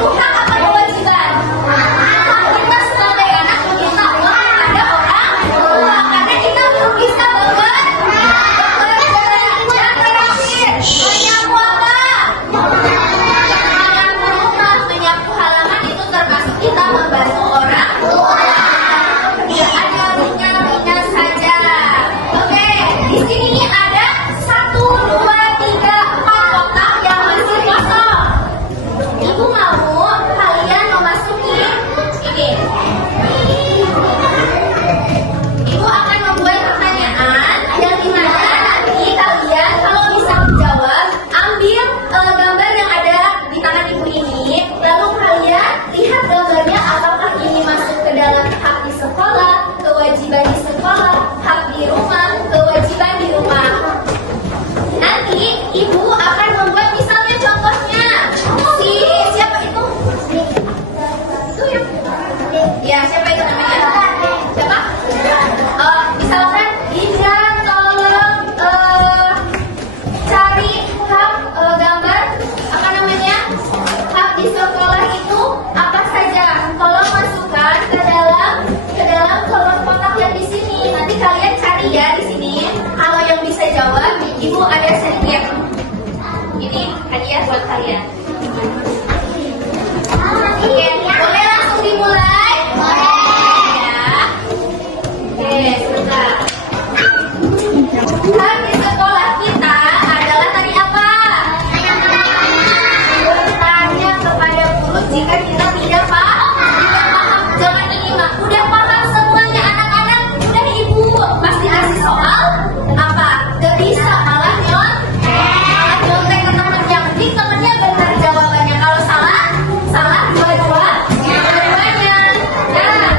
itu hak apa kewajiban? Kita sebagai anak meminta uang kepada orang tua karena kita belum bisa bekerja. Dan terakhir, menyapu apa? Menyapu rumah, menyapu halaman itu termasuk kita membantu orang tua. Tidak ada ringan-ringan saja. Oke, di sini ada 1, 2, 3, 4 kotak yang masih kosong. Ibu mau kalian memasuki ini. Ibu akan membuat pertanyaan yang dimana nanti kalian kalau bisa menjawab, ambil gambar yang ada di tangan ibu ini, lalu kalian lihat gambarnya apakah ini masuk ke dalam hak di sekolah, kewajiban di sekolah, hak di rumah, kewajiban di rumah. Nanti ibu akan membuat misalnya contohnya si siapa itu? Itu ya siapa itu namanya? Siapa? Misalkan Indra tolong cari hak gambar apa namanya? Hak di sekolah itu apa saja? Tolong masukkan ke dalam kolom kotak yang di sini. Nanti kalian cari ya di sini. Kalau yang bisa jawab, ibu ada sedikit. Ini hadiah buat kalian. Oke, boleh langsung dimulai? Ya. Oke, sebentar. Hak di sekolah kita adalah tadi apa? Bertanya kepada guru jika kita tidak paham. Jangan ini mak. Udah paham semuanya anak-anak. Udah ibu pasti kasih soal apa? Gak bisa malah nyontek ke temennya. Mending temennya benar jawabannya. Kalau salah dua-duanya. Nah,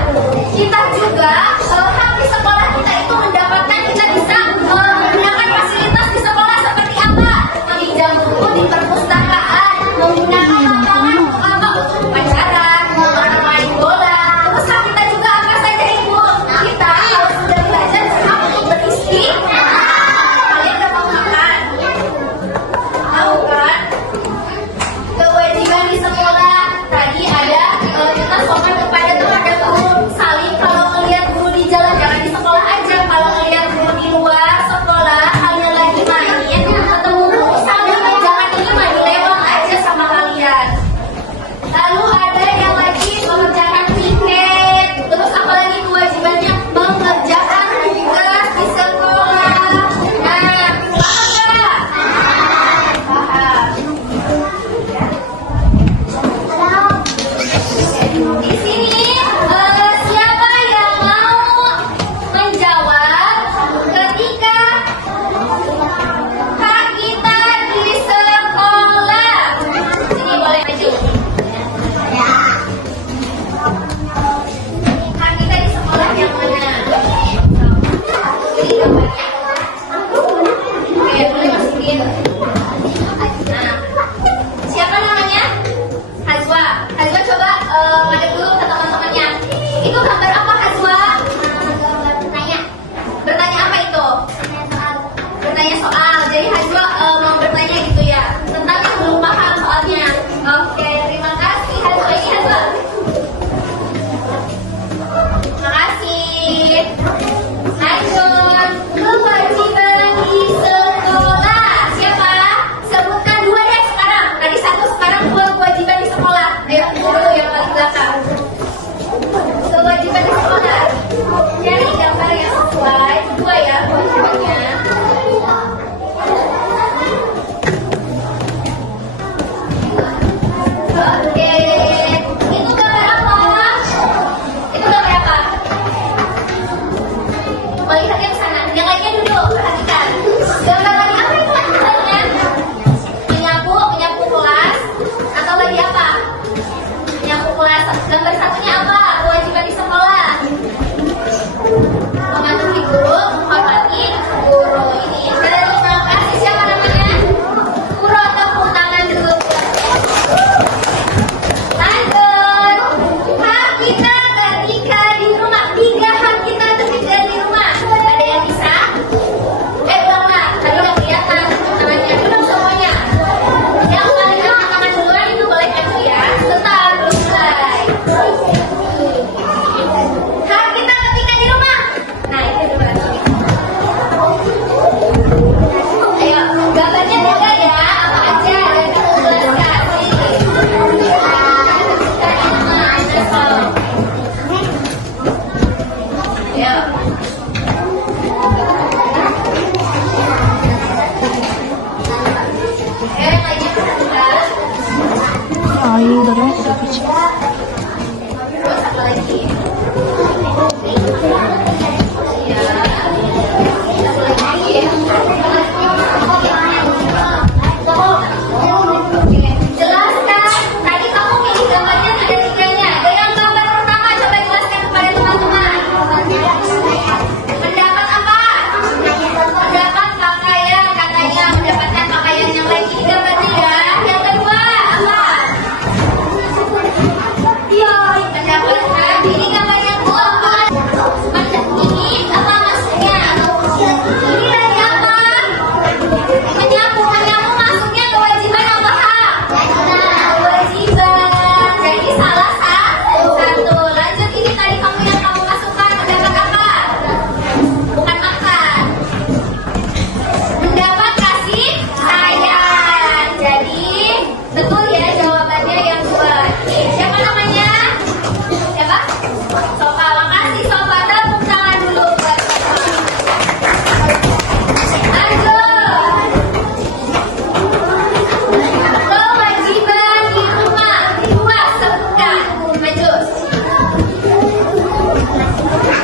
kita juga hak di sekolah kita itu mendapatkan kita bisa menggunakan fasilitas di sekolah seperti apa? Meminjam buku di perpustakaan, menggunakan lapangan untuk pacaran, bermain bola. Terus hak kita juga apa saja ibu? Kita kalau sudah belajar hak untuk beristirahat. Kalian udah mau makan? Tahu kan? Kewajiban di sekolah tadi ada kita sopan kepada guru, saling kalau melihat guru di jalan, jangan di sekolah aja. Kalau melihat guru di luar sekolah, kalian lagi main, ketemu guru saling, jangan ini main lewat aja sama kalian. Lalu ada yang lagi mengerjakan piket, terus apalagi kewajibannya mengerjakan tugas di sekolah. Nah, paham nggak? Paham. Di sini siapa yang mau menjawab ketika hak kita di sekolah? Ini boleh maju. Hak kita di sekolah yang mana? Ini gambarnya. Oke, boleh masukin. Nah, siapa namanya? Hazwa. Hazwa coba madep dulu ke teman Ayo, udah kecil. Terus satu lagi. Ya. Satu lagi. Jelaskan. Tadi kamu pilih gambarnya ada tiganya. Ada yang gambar pertama coba jelaskan kepada teman-teman. Mendapat apa? Mendapat pakaian katanya mendapatkan pakaian yang lagi di gambar tiga. Yang kedua apa? Mendapatkan ini gambar yang keempat. Ini apa maksudnya? Ini lagi apa? Menyapu maksudnya kewajiban apa hak? Kewajiban. Jadi salah satu. Lanjut ini tadi yang kamu masukkan mendapat apa? Bukan makan. Mendapat kasih sayang. Jadi betul ya jawabannya yang dua. Oke, siapa namanya? Siapa? Sofa. Makasih Sofa. Tepuk tangan dulu buat Sofa. Lanjut. Kewajiban di rumah. Dua sebutkan. Lanjut.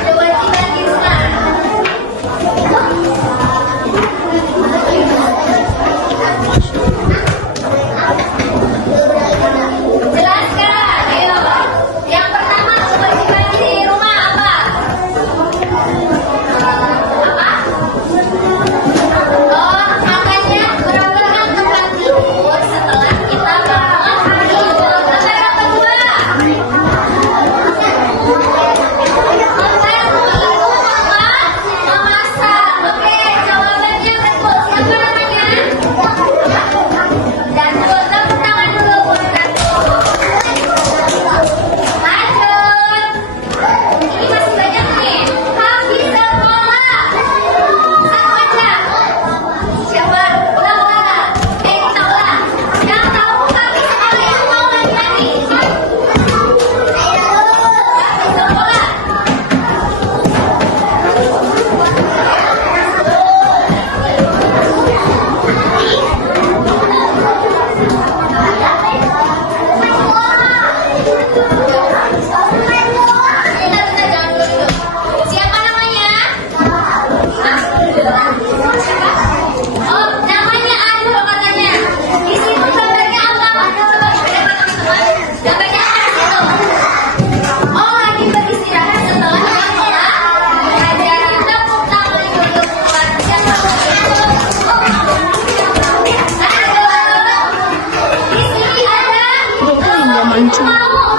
Kewajiban di rumah. Jelaskan. Ayo. Yang pertama kewajiban di rumah apa? Apa? Oh, makanya merapikan tempat tidur setelah kita bangun tidur. Gambar yang kedua. Memasak. Oke, jawabannya betul. Siapa namanya? Datul. Tepuk tangan dulu buat Datul. Lanjut. Ini masih banyak nih. Habis sekolah. Satu aja. Siapa? Ulang. Kita ulang. Yang tahu habis sekolah yang mau lagi-lagi. Habis sekolah. Bentar, jangan dulu. Siapa namanya? Siapa? Oh, namanya Adul katanya. Di situ gambarnya apa? Coba teman-teman. Gambarnya apa di situ? Oh, lagi beristirahat setelah sekolah. Pelajaran. Tepuk tangan dulu buat siapa? Aduh. Di sini ada Udah nggak mancing. mau